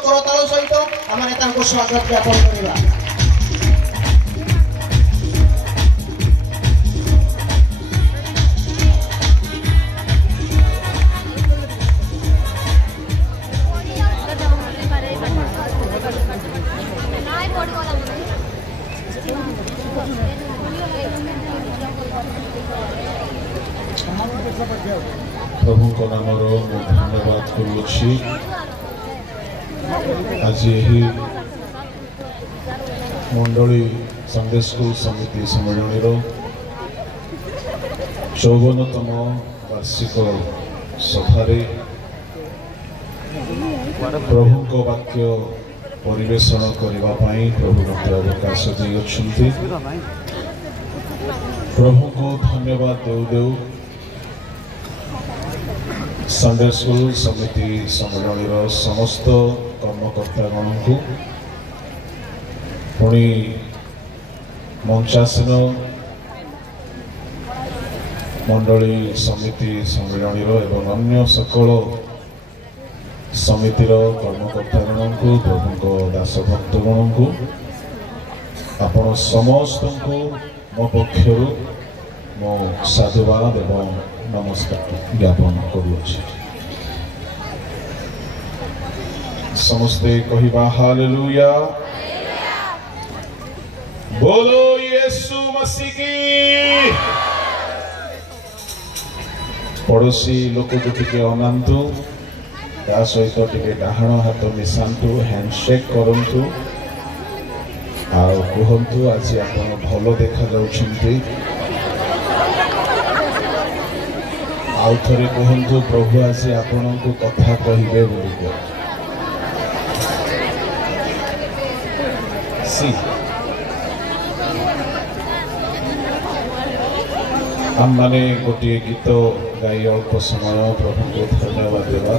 करताल सहित आम स्वागत ज्ञापन करवा। प्रभु को नाम धन्यवाद करुच्छी। आज यही मंडली संडे स्कूल समिति सम्मेलन 54तम वार्षिक सभारे प्रभु को वाक्य परिवेषण करने प्रभु मत अवकाश दी। प्रभु को धन्यवाद देउ देउ संडे स्कूल समिति सम्मेलन समस्त कर्मकर्तागण को पुणी मंचासीन मंडली समिति सम्मेलन एवं अन्य सकल समितिर कर्मकर्तागण को प्रभु को दासभक्तगण को आपण समस्त को मो पक्षर मो साधुवाद एवं नमस्कार ज्ञापन करुच्छी। समस्ते कहिबा हालेलुया, बोलो यीशु मसीह की। पड़ोसी लोक को टिके अनांतु ता सहित टिके डाहाण हाथ मिसांतु हैंडशेक करंतु आ कहंतु आज आपण भलो देखा जाउछंती। आउ थरे कहंतु प्रभु आज आपण को कथा कहिबे बोलिको। सी हम माने गोटे गीत गाई अल्प समय प्रभु को धन्यवाद देवा।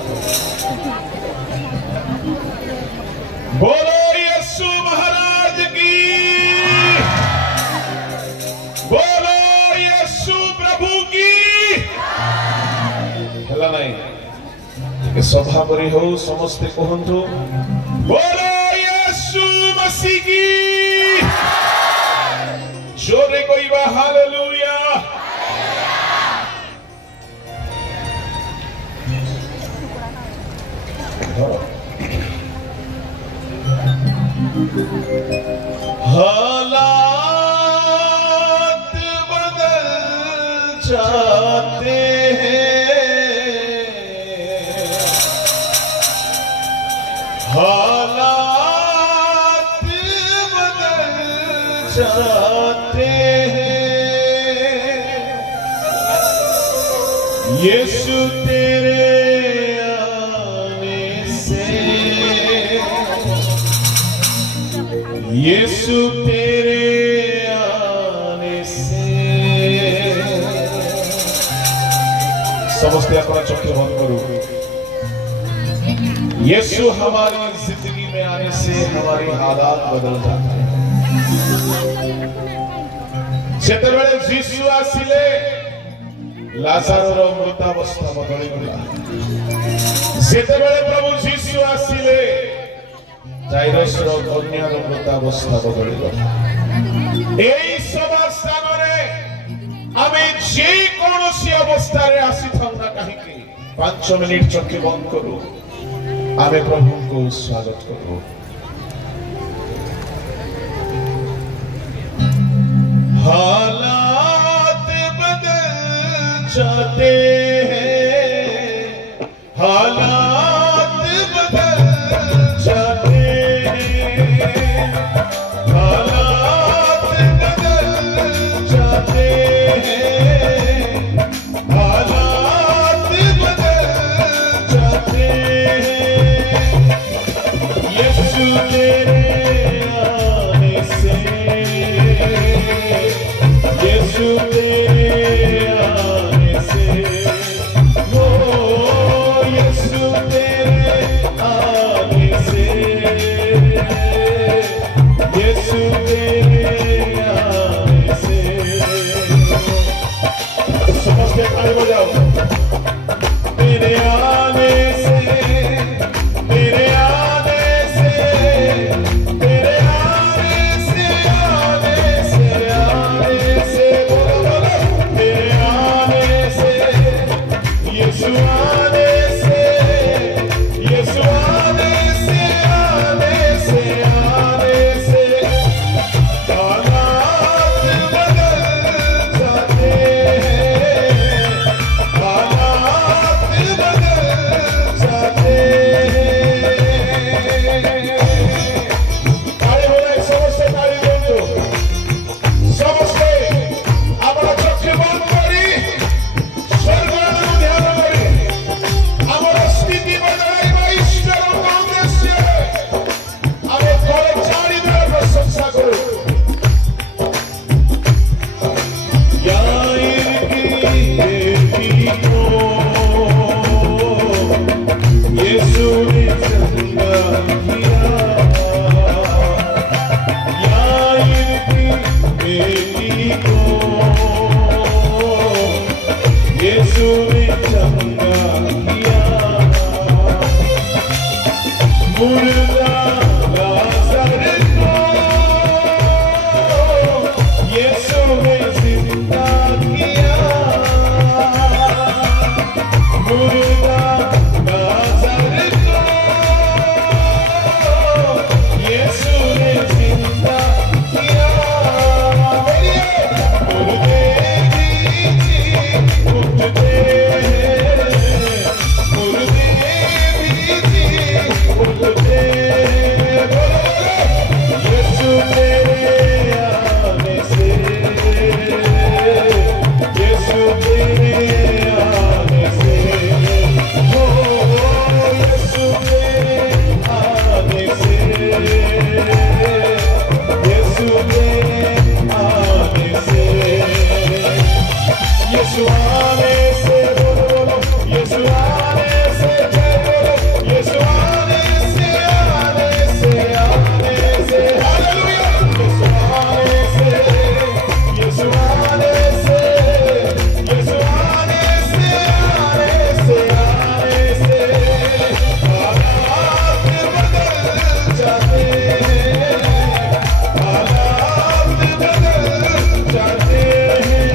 बोलो यीशु महाराज की, बोलो यीशु प्रभु की। हला नहीं सभा परि हो समस्ते कहंतु बोलो यीशु मसीह की। जोरे कहिबा हालेलुया। हालात बदल जाते हालात बदल जाते हैं। यीशु तेरे आने से, यीशु तेरे आने से। समझते अपना चक्के बंद करो। यीशु हमारी जिंदगी में आने से हमारी हालात बदल जाते हैं। जेतेबेले यीशु आसिले लाजारोर मृतावस्था बदली गला। जेतेबेले प्रभु यीशु आसिले जाइरसर कन्यार मृतावस्था बदली गला। एई सभा स्थानरे आमे जे कोनोसी अवस्था रे आसी थाउना काहेकि 5 मिनिट चक्के बंद करू। आमे प्रभु को स्वागत करो। हालात बदल जाते हैं, हालात बदल जाते हैं, हालात बदल जाते हैं, हालात बदल जाते हैं। यीशु तेरे आने से, यीशु तेरे आने से, ओ यीशु तेरे आने से, यीशु तेरे आने से। समझते ताली बजाओ। तेरे आने से, तेरे आने मुर्दा लाज़र को यीशु ने जिंदा किया। मुर्दा लाज़र को यीशु ने जिंदा किया। मुर्दे भी जी उठते, मुर्दे भी जी उठते। यीशु तेरे आने से, यीशु तेरे आने से, हो यीशु तेरे आने से, यीशु तेरे आने से, यीशु आने से बोलो बोलो, यीशु आने से जय बोलो, यीशु आने से आने से आने से हालेलुया। यीशु आने से, यीशु आने से, यीशु आने से आने से आने से हालात बदल जाते हैं, हालात बदल जाते हैं।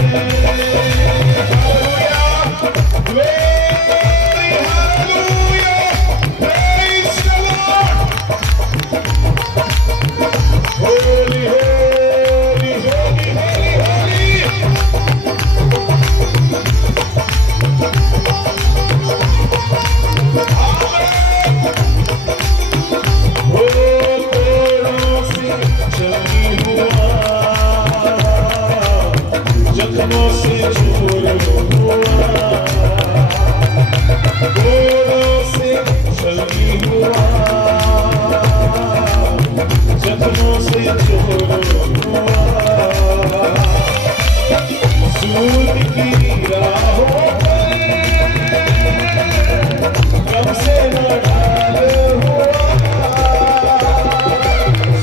जख्मों से चूर हुआ, गोरों से छली हुआ, जख्मों से चूर हुआ। सूद की राहों पर कब से न डाल हुआ,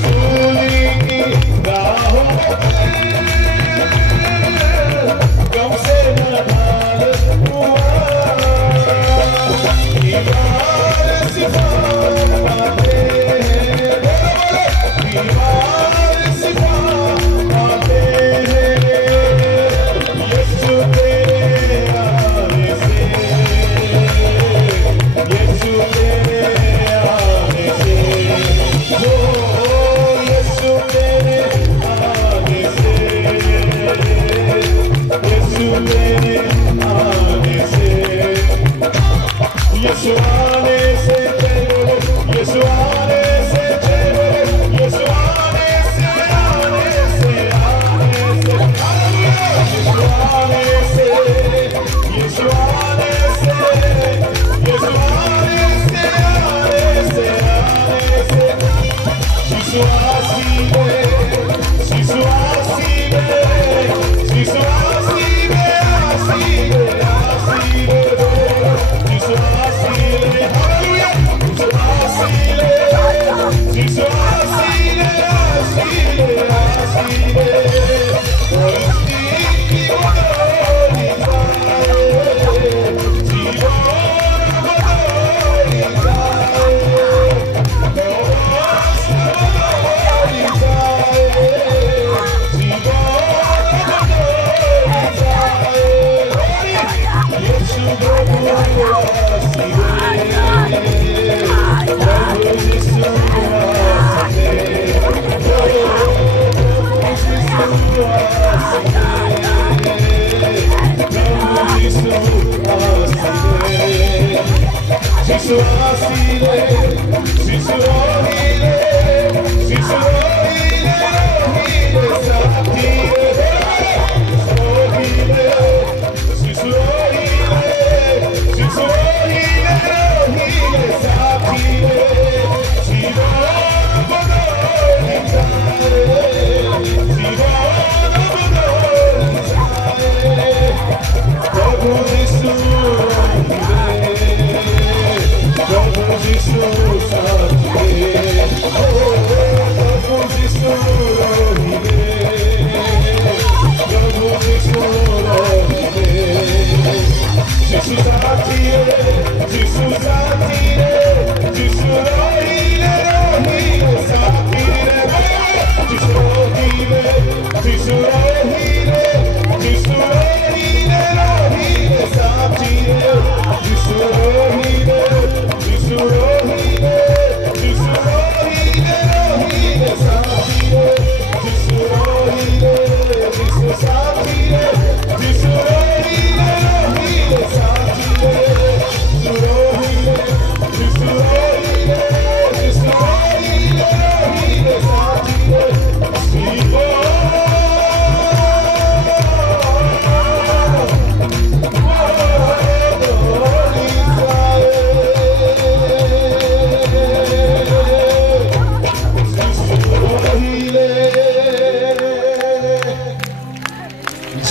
सूद की राहों पर कब से न ढाल हुआ।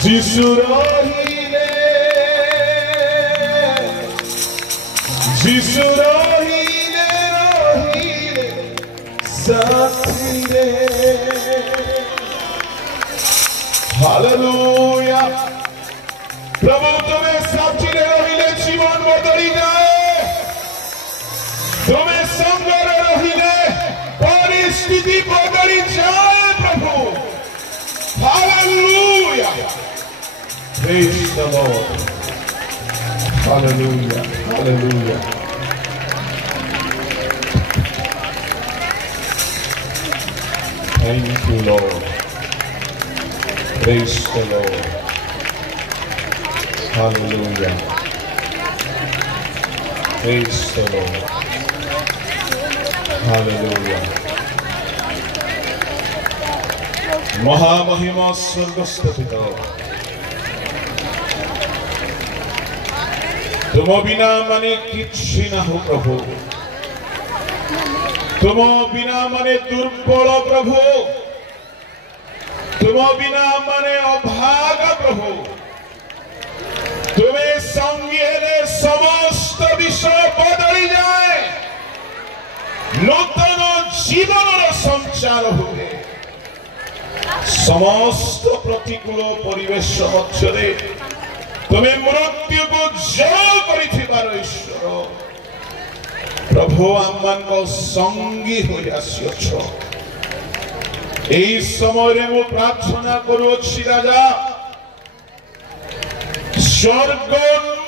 যিশু রহিলে যিশু রহিলে রহিলে সাথীরে हालेलुया प्रभु तुम्हें साथीरे रहिले जीवन बदली जाए तुम्हें संगरे रहिले परिस्थिति बदली जाए प्रभु hallelujah praise the Lord hallelujah hallelujah thank you Lord praise the Lord hallelujah praise the Lord hallelujah महामहिमा स्वर्गस्थ पिता तुम बिना माने किछि ना हो प्रभु तुम बिना माने दुर्बल प्रभु तुम बिना माने अभागा प्रभु तुम्हें संगे समस्त विषय बदली जाए नूतन जीवन संचार हुए समस्त प्रतिकूल परिवेश मध्य तुम्हें मृत्यु को जय कर ईश्वर प्रभु आम संगी हो आसीछ এই সময়ে মু প্রার্থনা করুছি রাজা স্বর্গ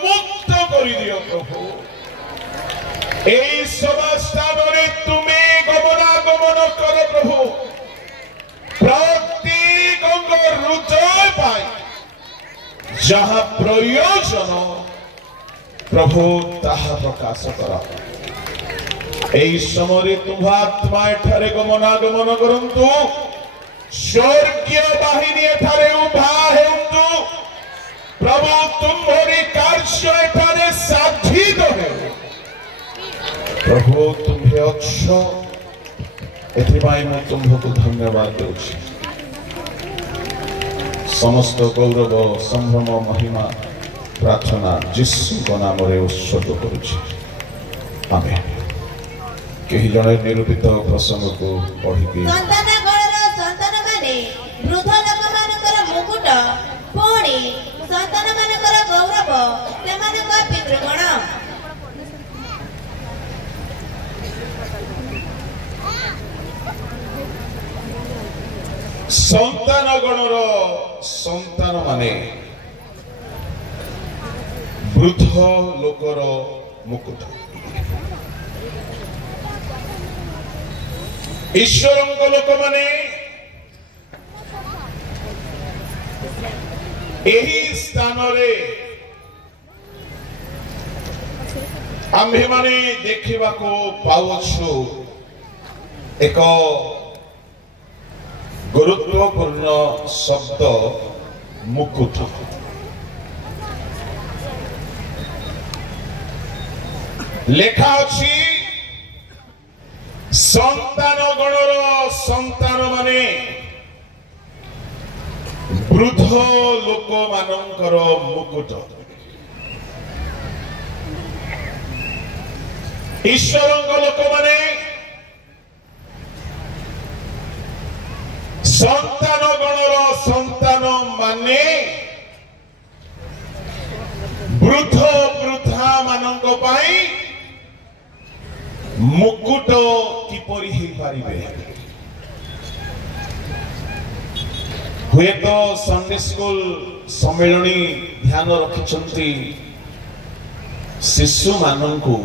মুক্ত করে দিও প্রভু এই সভাস্থানে তুমি গমনাগমন করো প্রভু প্রত্যেক অঙ্গ হৃদয় পাই যাহা প্রয়োজন প্রভু তাহা প্রকাশ কর এই সময়ে তোমার আত্মা এঠারে গমনাগমন করন্তু स्वर्गीय बाहिनी एठारे उभा हेउंतु प्रभु तुम्हारी कार्य एठारे साधित हे प्रभु तुम्हे अच्छो एथिपाई मैं तुमको धन्यवाद देउछि समस्त गौरव संभ्रम महिमा प्रार्थना यीशु नाम रे उत्सर्ग करुछि आमेन केहि जने निरूपित प्रसंग को पढ़ि के वृद्ध लोक मानकर मुकुट पुणी संतान मानकर गौरव सेमानक पितृगण संतान गणर संतान माने वृद्ध लोकर मुकुट ईश्वरंक लोक माने एही स्थान रे आम्भे माने देखिबा को पाउछु एक गुरुत्वपूर्ण शब्द मुकुट लेखा अछि संतान गणर संतान माने वृद्ध लोक मानकर मुकुट ईश्वरंक लोक माने संतान गणर संतान माने वृद्ध वृद्धा मानक पाई मुकुट किपरि हे पारिबे हुए तो संडे स्कूल सम्मेलनी ध्यान रखिछंती शिशु माननकु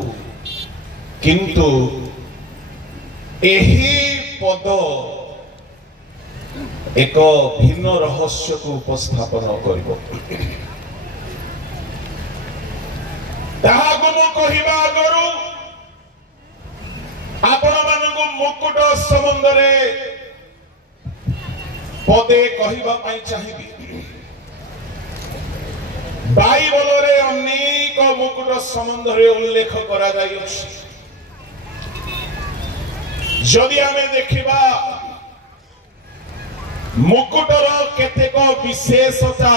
किंतु एही पद एक भिन्न रहस्य को उपस्थापन करिबो ताहाको मो कहिबा आगरु आपण मानकु मुकुट संबंध रे पदे कहिबा पई चाहिबी बाइबल रे अनेक मुकुट संबंध रे उल्लेख करा जाय अछि जदि आमे देखिबा मुकुटर केतेक विशेषता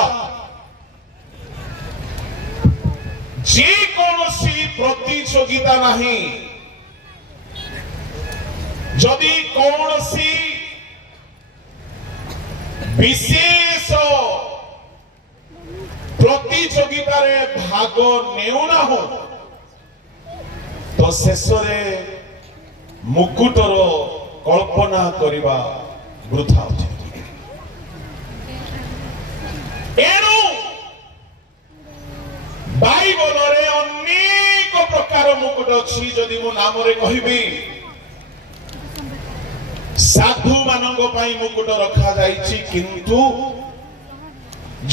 जे कौनसी प्रतियोगिता नहीं जदि कौनसी विशेष प्रतियोगिता रे भाग नेउना हो तो शेष मुकुटर कल्पना करवा वृथा उठे एणु बाइबल रे अनेक प्रकार मुकुट अच्छी जदि मो नाम रे कहिबी साधु मानंग पाई मुकुट रखा जाइछि किंतु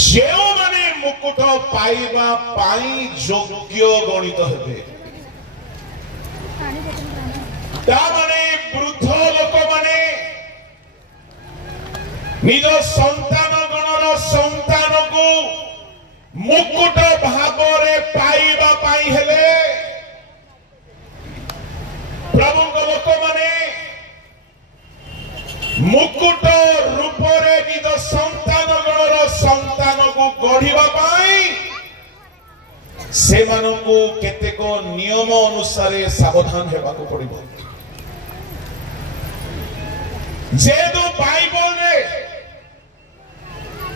जेउ माने मुकुट पाइबा पाई योग्य गणित हेबे ता माने वृद्ध लोक माने निज संतान गणर संतान को मुकुट भागरे पाइबा पाई हेले प्रभु को लोक माने मुकुट रूप रे निज संतान गणर संतान को गढ़िबा पाई से मानकु केतेक नियम अनुसार सावधान हेबाको पड़िबो जेदो बाइबल रे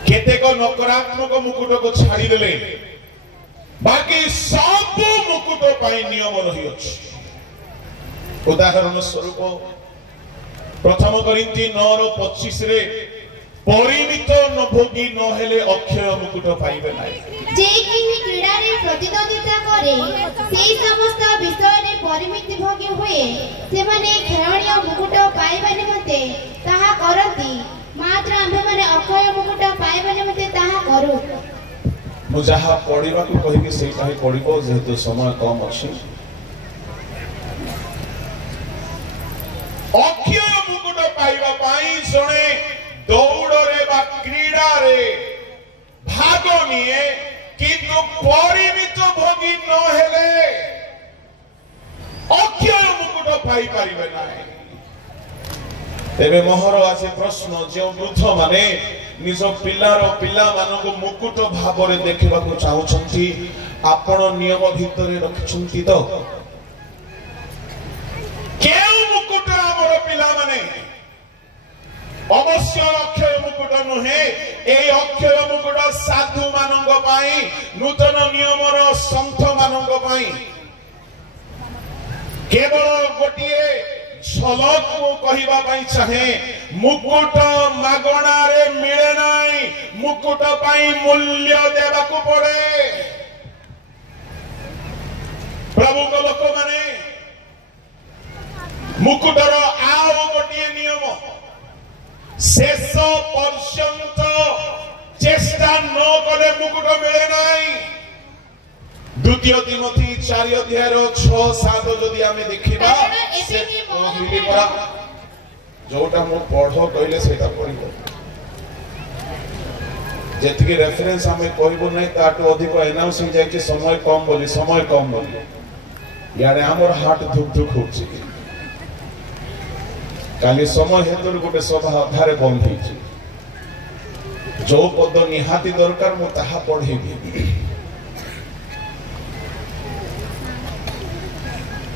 केतेक नकारात्मक मुकुट को छाड़ी देले बाकी सब मुकुट पाई नियम रही अछि उदाहरण स्वरूप प्रथम करिंथी 9:25 रे परिमित न भोगी न हेले अक्षय मुकुट पाइबे नाही जे कि क्रीड़ा रे प्रतिद्वंदिता करे सेही समस्त विषय रे परिमित भोगी हुए से माने खेलणीय मुकुट पाइबा निमते ताहा करती मात्र आम्भे माने अक्षय मुकुट पाइबा निमते ताहा करू मु जहा पढिबा को कहि के सेही काही पढिबो जेहेतु समय कम अछि अक्षय मुकुट पाइबा पाई जणे दौड़ रे बा क्रीड़ा रे भाग निए किंतु परिमित भोगी न हेले अक्षय मुकुट पाई परिबे नाही तेबे मोहर आसे प्रश्न जे वृद्ध माने निज पिला मानको मुकुट भाव रे देखिबा को चाहुछंती आपण नियम भितरे रखछंती तो केउ मुकुट हमर पिला माने अवश्य अक्षय मुकुट नुहे ए अक्षय मुकुट साधु मानंग पाई नूतन नियमर संत मानंग पाई केवल गोटिए झलक को कहिबा पाई चाहे मुकुट मागणा रे मिले नाही मुकुट पाई मूल्य देबा को पड़े प्रभु को लोक माने मुकुटर आउ गोटिए नियम शेष पर्यंत चेष्टा न कले मुकुट मिले नाही द्वितीय तिमोथी 4 अध्याय 6-7 जदि आमे देखिबा से कहली परा जोटा मो पढो कहले सेटा पढिबो जेतिकी रेफरेंस आमे कहबो नै ताटो अधिक अनाउंस हो जाय कि समय कम बोली यारे हमर हार्ट धुक धुक होछि काली समय हेतु गोटे सभा अधारे बंद जो पद निहाती दरकार मु ताहा पढ़ेबी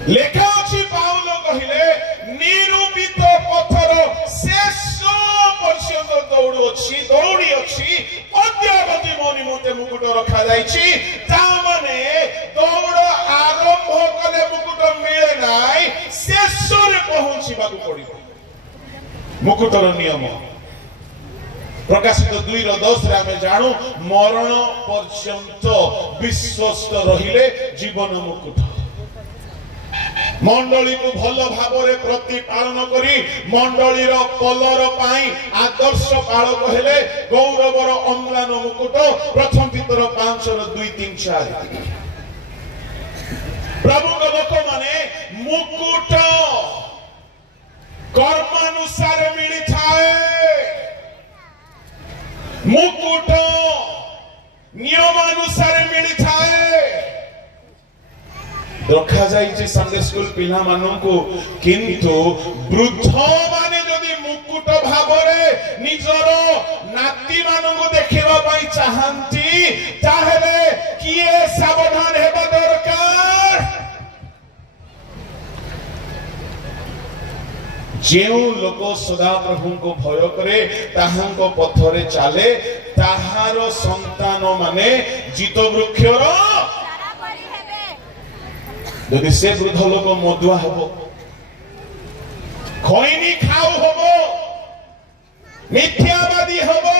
लेखा अछि पाउलो कहिले निरूपित पथर शेष पर्यंत दौड़ी अछि अद्यावधि मो निमते मुकुट रखा जाइछि ता माने दौड़ आरंभ कले मुकुट मिले नाही शेष रे पहुंचीबा को पड़िबो मुकुटर नियम प्रकाशित 2:10 रे आमे जानु मरण पर्यंत विश्वस्त रहिले जीवन मुकुट मंडली को भल भाव रे प्रतिपालन करी मंडलीर कलर पाई आदर्श पालक हेले गौरवर अम्लान मुकुट प्रथम पितर 5:2-3-4 प्रभु को लोक माने मुकुट कर्मानुसार मिली थाए मुकुट नियमानुसार मिली थाए रखा जाइए संडे स्कूल पिला मानू किंतु वृद्ध माने जदि मुकुट भाव निजर नाती मानू देखा चाहती ताहले किए सावधान हेबा दरकार। जो लोक सदा प्रभु को भय करे ताहांको पथरे चले ताहार संतान माने जीत वृक्षर यदि से वृद्ध लोक मदुआ हबो खैनी खाऊ हबो मिथ्यावादी हबो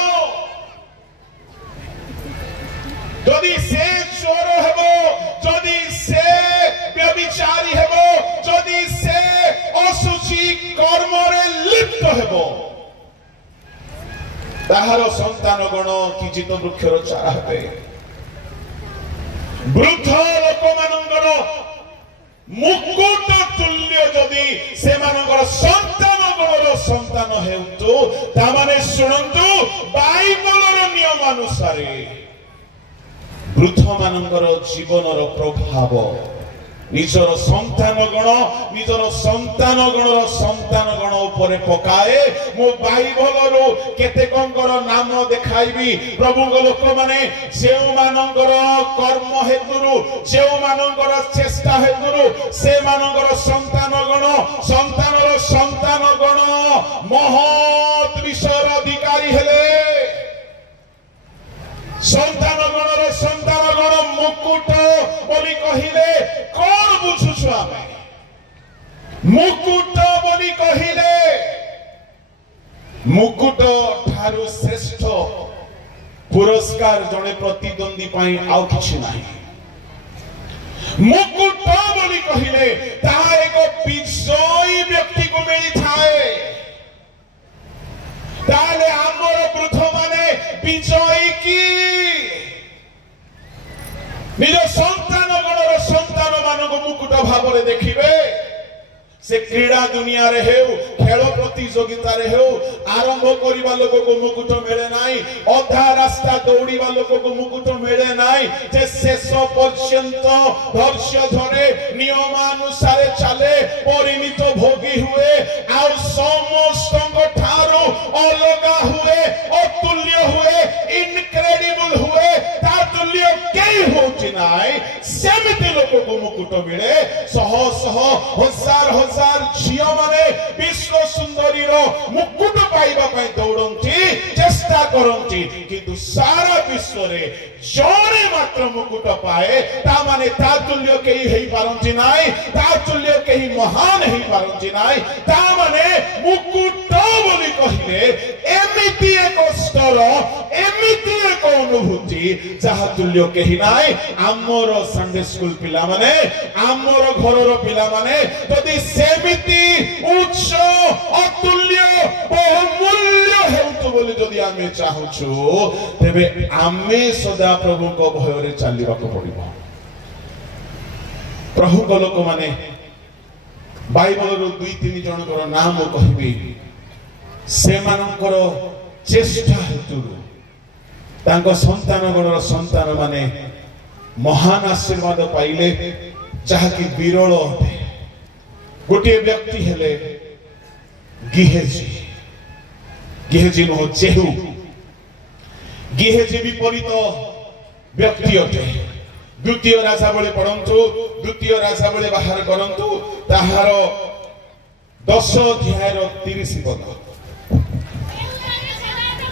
यदि से चोर हबो यदि से व्यभिचारी हबो यदि से असुचि कर्म रे लिप्त हेबो ताहार संतान गण कि जीत वृक्षर चारा हेबे। वृद्ध लोक मानकर मुकुट तुल्य जदि से मानकर संतान गणर संतान हेउतु तामाने सुनंतु बाइबलर नियम अनुसार वृद्ध मानकर जीवनर प्रभाव निजर संतान गण उपरे पकाए। मो बाइबल केतेकंकर नाम देखाइबी प्रभु लोक माने जे मानकर कर्म हेतुरु जे मानकर चेष्टा हेतुरु से मानकर संतान गण महत् विषयर अधिकारी हेले। संतान गण मुकुट बोली कहिले कौन बुझुछु आमे मुकुट बोली कहिले मुकुट ठारू श्रेष्ठ पुरस्कार जने प्रतिद्वंदी पाई आउ किछि नाही। मुकुट बोली कहिले ताहा एक विजयी व्यक्ति को मिली थाए ताले आमर वृद्ध माने विजयी की निज संतान गणर संतान मानक मुकुट भाव देखिबे। से क्रीड़ा दुनिया रे हेउ खेल प्रतियोगिता रे हेउ आरंभ करिबा लोक को मुकुट मिले नाही अधा रास्ता दौड़ीबा लोक को मुकुट मिले नाही जे शेष पर्यंत धैर्य धरे नियमानुसार चले परिमित भोगी हुए आ समस्त ठारो अलगा हुए अतुल्य हुए इनक्रेडिबल हुए ता तुल्य केई होची नाही सेमिति लोक को मुकुट मिले। सह सह हजार झियो माने विश्व सुंदरी रो मुकुट पाइबा पई दौड़ंती चेष्टा करंती किंतु सारा विश्व रे जणे मात्र मुकुट पाए ता माने ता तुल्य केही हेई पारंती नाही ता तुल्य केही महान हेई पारंती नाही ता माने मुकुट बोली कहिले एमिति एक स्तर एमिति एक अनुभूति जहा तुल्य केही नाही। आमर संडे स्कूल पिला माने आमर घरर पिला माने यदि सेमिति उच्च अतुल्य बहुमूल्य हेतु बोली जदि आमे चाहुछु तेबे आमे सदा प्रभु को भय रे चलिबा को पड़िबो। प्रभु को लोक माने बाइबल रो 2-3 जनकर नाम कहबी से मानकर चेष्टा हेतु तांको संतान गणर संतान माने महान आशीर्वाद पाइले जहा कि विरल अटे। गोटे व्यक्ति हेले गेहेजी नो जेहू गेहेजी विपरीत व्यक्ति अटे। द्वितीय राजा बळे पढंतु द्वितीय राजा बळे बाहर करंतु ताहार 10 अध्याय 30 पद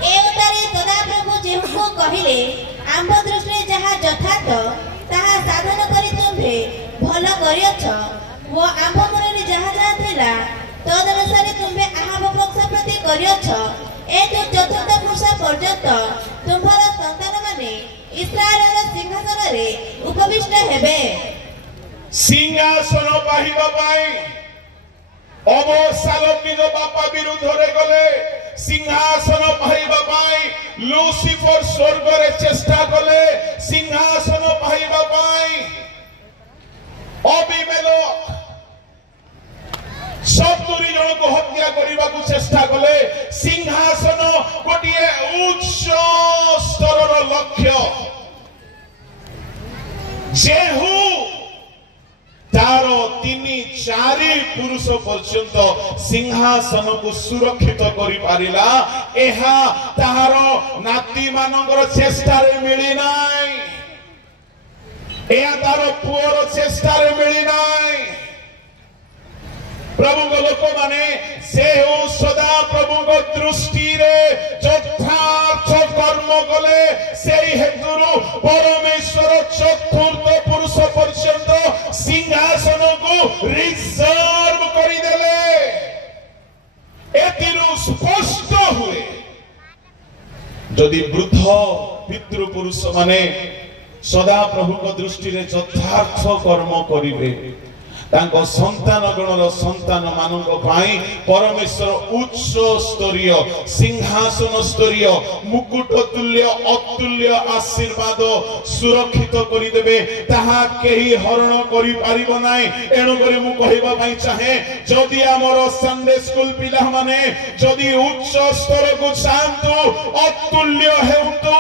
एवतारे सदा प्रभु जेहू कहिले आंब दृष्टि जहा यथार्थ ताहा साधन करी तुम्हे भल करियछ वो आंब मरे जहा जहा थिला तद अनुसार तुम्हे आहाब पक्ष प्रति करियछ ए जो चतुर्थ पुरुष पर्यंत तुम्हारा संतान माने इस्राएलर सिंहासन रे उपविष्ट हेबे। सिंहासन पाहिबा पाई अबशालोम निज बापा विरुद्ध रे गले सिंहासन पाहिबा पाई लूसीफर स्वर्ग रे चेष्टा कले सिंहासन पाहिबा पाई अबीमेलेक 70 जन को हत्या करबा को चेष्टा कले सिंहासन गोटिए उच्च स्तरर लक्ष्य जेहू तारो 3-4 नारी पुरुष पर्यंत सिंहासन को सुरक्षित करि पारिला एहा ताहार नाती मानकर चेष्टा रे मिली नाय एहा तार पुअर चेष्टा रे मिली नाय प्रभु को लोक माने से हो सदा प्रभु को दृष्टि रे यथार्थ कर्म कले सेही हेतुरु परमेश्वर चतुर्थ पुरुष पर्यंत सिंहासन को रिजर्व करि देले एतिरु स्पष्ट हुए जदि वृद्ध पितृ पुरुष माने सदा प्रभु को दृष्टि रे यथार्थ कर्म करिवे तांको संतान गणर संतान मानक पाई परमेश्वर उच्च स्तरीय सिंहासन स्तरीय मुकुट तुल्य अतुल्य आशीर्वाद सुरक्षित करि देबे ताहा केही हरण करि पारिबो नाही एणु करी मु कहिबा पई चाहे जदि हमर संडे स्कूल पिला माने जदि उच्च स्तर को शांतु अतुल्य हेउतु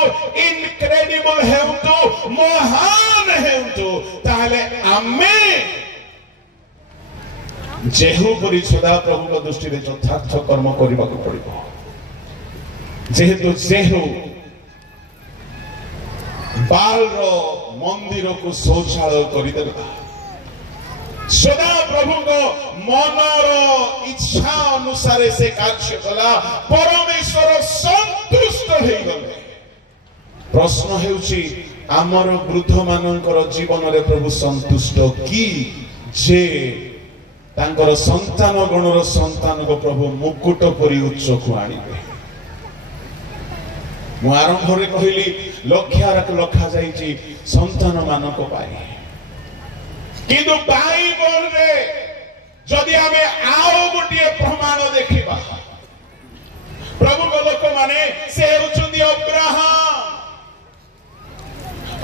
इनक्रेडिबल हेउतु महान हेउतु ताले आमे जेहु परि सदा प्रभु को दृष्टि रे यथार्थ कर्म करबा को पड़िबो जेहेतु जेहु बाल रो मंदिर को शौचालय करि देबा सदा प्रभु को मनर इच्छा अनुसार से कार्य कला परमेश्वर संतुष्ट हे गले प्रश्न हेउची आमर वृद्ध मानकर जीवन रे प्रभु संतुष्ट की जे तांकर संतान गणर संतान को प्रभु मुकुट परि उच्च को आनिबे मु आरंभ रे कहली लक्ष्यारक लखा जाईची संतान मानक पाई किंतु बाइबल रे जदि हमें आओ गोटे प्रमाण देखिबा प्रभु को लोक माने से हेउचंदी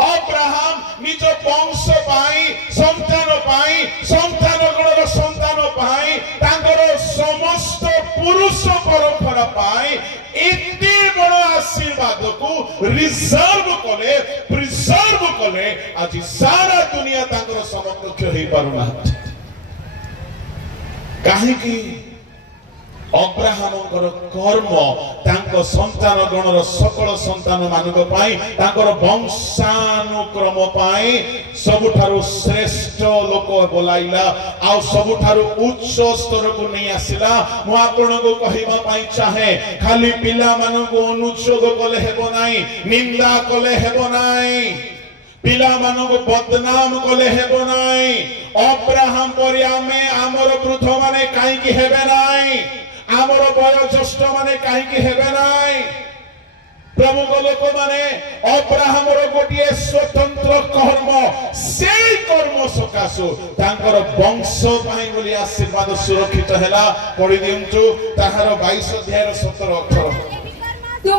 अब्राहम निज वंश पाई संतान गणर संतान पाई तांकर समस्त पुरुष परंपरा पाई एते बड़ आशीर्वाद को रिजर्व कले प्रिजर्व कले आज सारा दुनिया तांकर समकक्ष हे पारुना काहे कि अब्राहम कर्म तांको संतान गणर सकल संतान मानक पाई तांकर वंशानुक्रम पाई सबुठारु श्रेष्ठ लोक बोलाइला आ सबुठारु उच्च स्तर को नहीं आसिला मु आपन को कहिबा पाई चाहे खाली पिला मानक अनुच्छेद कले हेबो नाही निंदा कले हेबो नाही पिला मानक बदनाम कले हेबो नाही अब्राहम परि आमे हमर वृद्ध माने काई कि हेबे नाही आमर वयोज्येष्ठ माने काहे कि हेबे नाई प्रभु को लोक माने अब्राहम रो गोटिए स्वतंत्र कर्म से कर्म सकासु तांकर वंश पाई बोली आशीर्वाद सुरक्षित हैला पढि दिंतु ताहार 22 अध्याय 17 18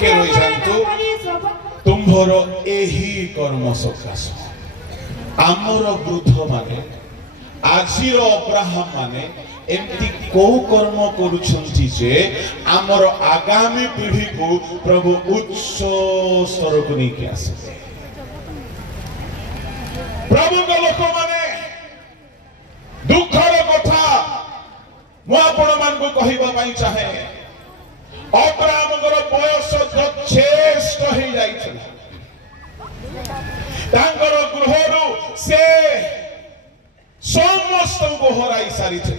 के होई जानतु तुम्भर एही कर्म सकासु आमर वृद्ध माने आजिर अब्राहम माने एमती को कर्म करुछंती जे आमर आगामी पीढ़ी को प्रभु उच्च स्तर को नहीं किया सकते प्रभु को लोक माने दुखर कथा मु आपण मान को कहिबा पई चाहे अब्राहम बयस ज्येष्ठ हो जाइछला तांकर गृहरु से समस्त को हराई सारी थे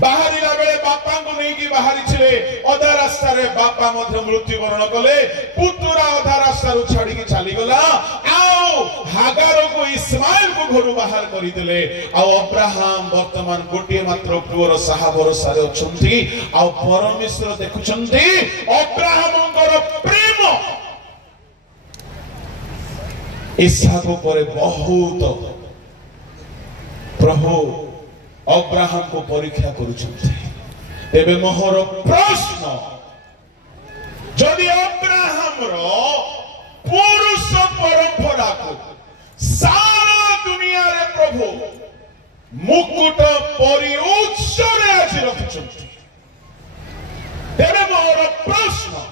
बाहरिला बेले बापा को नहीं कि बाहरी छिले अधा रास्ता रे बापा मध्य मृत्युवरण कले पुतुरा अधा रास्ता रु छाड़ी के चली गला आओ हागार को इस्माइल को घरु बाहर करी देले आ अब्राहम वर्तमान गोटे मात्र पुअर साहा भरोसा रे अछंती आ परमेश्वर देखुछंती अब्राहमଙ୍କର प्रेम इसहाक परे बहुत प्रभु अब्राहम को परीक्षा करुछंती तेबे मोहर प्रश्न जदि अब्राहम रो पुरुष परंपरा को सारा दुनिया रे प्रभु मुकुट परि उच्च रे आज रखुछंती तेबे मोहर प्रश्न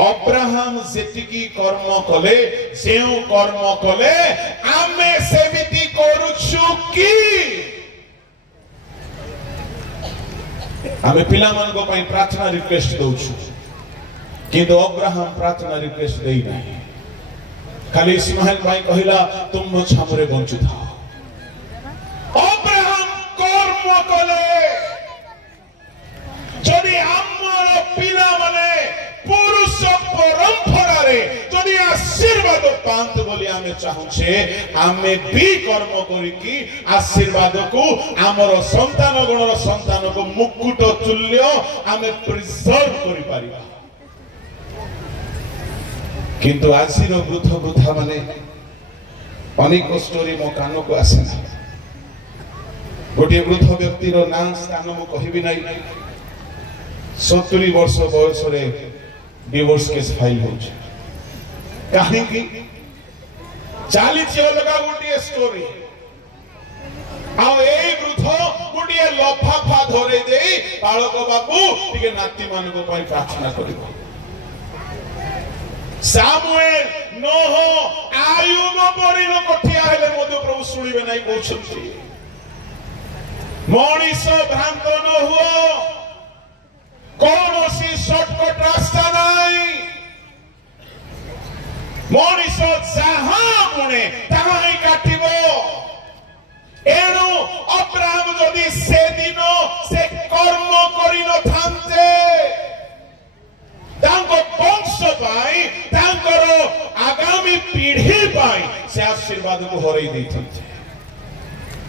अब्राहम जेतिकी कर्म कले सेउ कर्म कले आमे सेमिति करूछु की आमे पिला मन को पई प्रार्थना रिक्वेस्ट दउछु किंतु अब्राहम प्रार्थना रिक्वेस्ट देई नाही खाली इस्माइल भाई कहिला तुम मो छामरे बंचु था अब्राहम कर्म कले जदि हमर पिला माने पुरुष परंपरा रे जदि आशीर्वाद पांत बोली आमे चाहुछे आमे भी कर्म करी की आशीर्वाद को हमर संतान गणर संतान को मुकुट तुल्य आमे प्रिजर्व करि पारिबा किंतु आजिर वृद्ध वृद्धा माने अनेक स्टोरी मो कान को आसे ना गोटे वृद्ध व्यक्ति रो नाम स्थान मो कहिबि नै 70 वर्ष बयस रे डिवोर्स केस फाइल हो कहीं की 40 अलगा गोटे स्टोरी आउ ए वृद्ध गोटे लफाफा धरे दे बालक बाबू टिके नाती मान को पई प्रार्थना करिबो सामुएल नोह आयुब बड़ी लोग ठिया हेले मधु प्रभु सुनिबे नै कहउछथि मनीष भ्रांत न हुओ कौनसी शॉर्टकट रास्ता नहीं मनीष जहां मुने तहां ही काटिबो एणु अब्राहम जदि से दिन से कर्म करि न थांते तांको वंश पाई तांकर आगामी पीढ़ी पाई से आशीर्वाद को हरई दैथि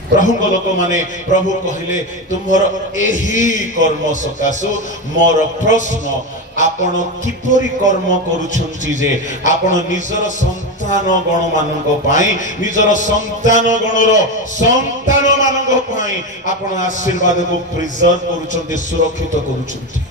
प्रभु को लोक माने प्रभु कहले तुमर एही कर्म सकासु मोर प्रश्न आपण किपरि कर्म करूछंती जे आपण निजर संतान गण मानक पाई निजर संतान गणर संतान मानक पाई आपण आशीर्वाद को प्रिजर्व करूछंती सुरक्षित करूछंती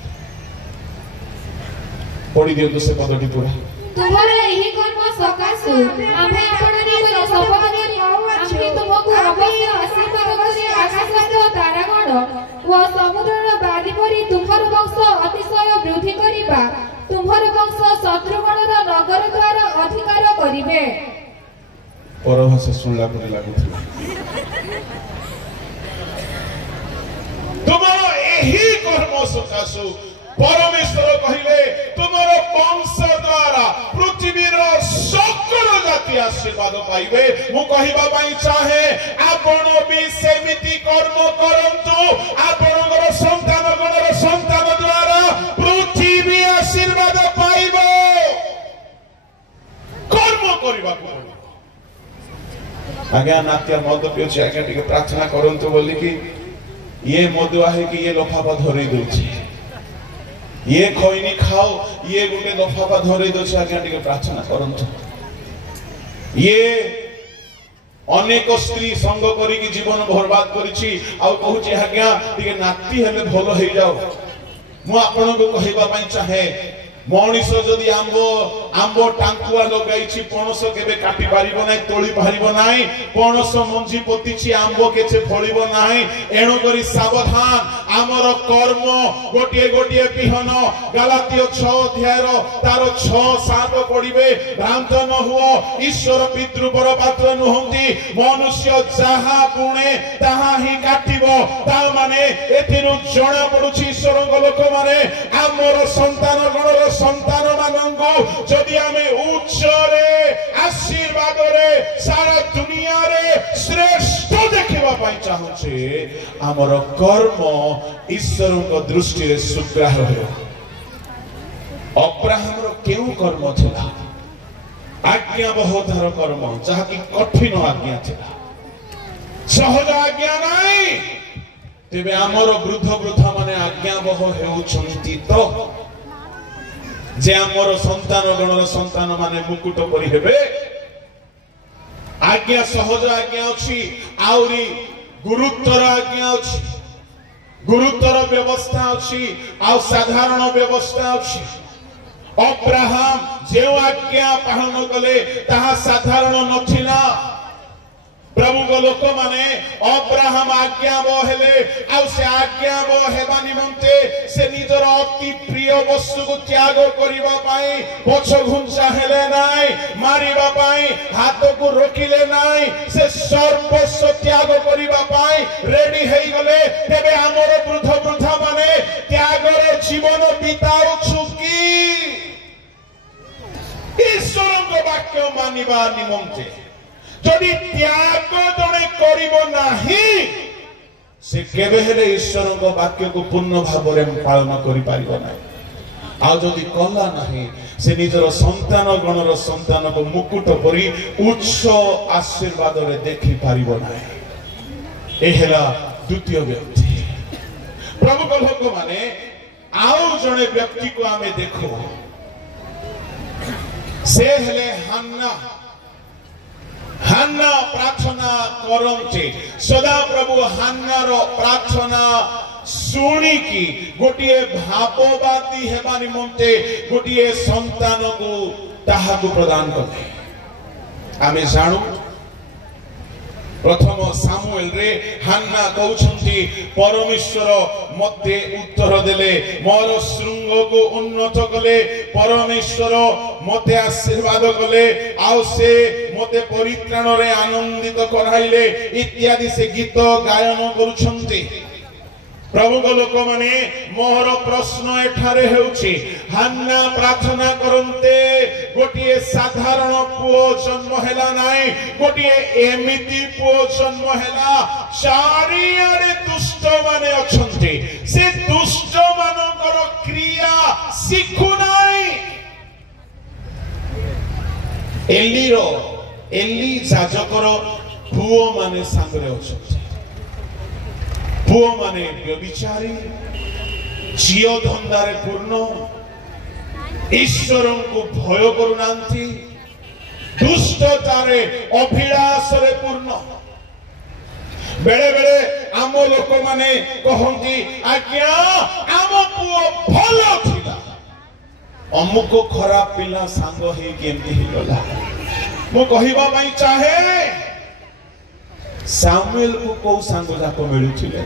पढ़ी दियो से पदटी पूरा तुम्हारे एही कर्म सकासु आमे आपण निजर शपथ करी आमे तुमको अवश्य आशीर्वाद करी आकाशस्थ तारागण व समुद्रर बादी परि तुम्हार वंश अतिशय वृद्धि करिबा तुम्हार वंश शत्रुगणर नगर द्वार अधिकार करिवे परभाषा सुनला परि लागुथि तुमरो एही कर्म सकासु परमेश्वर कहले तुमर वंश द्वारा पृथ्वीर सकल जाति आशीर्वाद पाइबे मु कहिबा पई चाहे आपण भी सेमिति कर्म करंतु आपनकर संतान गणर संतान द्वारा पृथ्वी आशीर्वाद पाइबो कर्म करिबा आज्ञा नात्या मद पियोछि आज्ञा टिके प्रार्थना करंतु बोली कि ये मदुआ है कि ये लफाफा धरि दोछि ये खैनी खाओ ये गोटे लफाफा धरे दोछ आज्ञा टिके प्रार्थना करंतु ये अनेक स्त्री संग करी कि जीवन बर्बाद करिछि आ कहूछि आज्ञा टिके नाती हेले भलो हे जाओ मु आपन को कहिबा पई चाहे मनीष जदि आंबो टांकुआ लगाई पणस केबे काटी पारिबो नाही तोली पारिबो नाही पणस मंजी पोतीछि आंबो केचे फळिबो नाही एणो करी सावधान आमर कर्म गोटिए गोटिए बिहन गलातिय 6 अध्यायर तार 6-7 पढिबे भ्रांत न हुओ ईश्वर पितृपर पात्र नुहंती मनुष्य जहा बुणे ताहा ही काटिबो ता माने एथिरु जणा पडुछि ईश्वरक लोक माने आमर संतान गणर संतान मानंगो जदि आमे उच्चरे आशीर्वाद रे सारा दुनिया रे श्रेष्ठ देखिबा पई चाहुछे हमर कर्म ईश्वर को दृष्टि रे सुग्राह्य हो अब्राहम रो केउ कर्म थिला आज्ञा बहुधर कर्म जहा कि कठिन आज्ञा थिला सहज आज्ञा नाही तेबे हमर वृद्ध वृद्धा माने आज्ञा बह हेउछंती तो जे हमर संतान गणर संतान माने मुकुट परि हेबे आज्ञा सहज आज्ञा अछि आउरी गुरुत्तर आज्ञा अछि गुरुत्तर व्यवस्था अछि आ साधारण व्यवस्था अछि अब्राहम जे आज्ञा पालन कले ताहा साधारण नथिला प्रभु को लोक माने अब्राहम आज्ञाबह हेले आ से आज्ञाबह हेबा निमंते से निजर अति प्रिय वस्तु को त्याग करिबा पाई पछ घुंचा हेले नाई मारिबा पाई हाथ को रोकिले नाई से सर्वस्व त्याग करिबा पाई रेडी हेई गले तेबे हमर वृद्ध वृद्धा माने त्यागर जीवन बिताउ छुकी ईश्वर को वाक्य मानिबा निमंते जदि त्याग जड़े करिबो नाही से केबे हेले ईश्वर को वाक्य को पूर्ण भाव में पालन करि पारिबो नाही आ जदि कला नाही से निजर संतान गणर संतान को मुकुट परी उच्च आशीर्वाद रे देखि पारिबो नाही ए हेला द्वितीय व्यक्ति प्रभु को लोक माने आउ जड़े व्यक्ति को आमे देखो से हेले हन्ना प्रार्थना करंते सदा प्रभु हन्नार प्रार्थना सुनी की गोटिए भाववादी हेबा निमंते गोटिए संतान को ताहाकु प्रदान करे आमे जानु प्रथम सामुएल रे हन्ना कहउछंती परमेश्वर मते उत्तर देले मोर श्रृंग को उन्नत कले परमेश्वर मते आशीर्वाद कले आउ से मते परित्राण रे आनंदित कराइले इत्यादि से गीत गायन करूछंती प्रभु को लोक माने मोहर प्रश्न एठारे हेउछि हन्ना प्रार्थना करंते गोटिए साधारण पुओ जन्म हेला नाही गोटिए एमिति पुओ जन्म हेला चारियारे दुष्ट माने अछंती से दुष्ट मानकर क्रिया सिखु नाही एली जाजकर पुओ माने सांगरे अछंती पुओ माने व्यभिचारी झियो धंदारे पूर्ण ईश्वर को भय करुनांती दुष्टतारे अभिलाष रे पूर्ण बेले बेले आम लोक माने कहंती आज्ञा आम पुओ भलो थिला अमुक खराब पिला सांग हे केमती हिगला मो कहिबा पई चाहे सामुएल को को सांग जाक मिलुथिले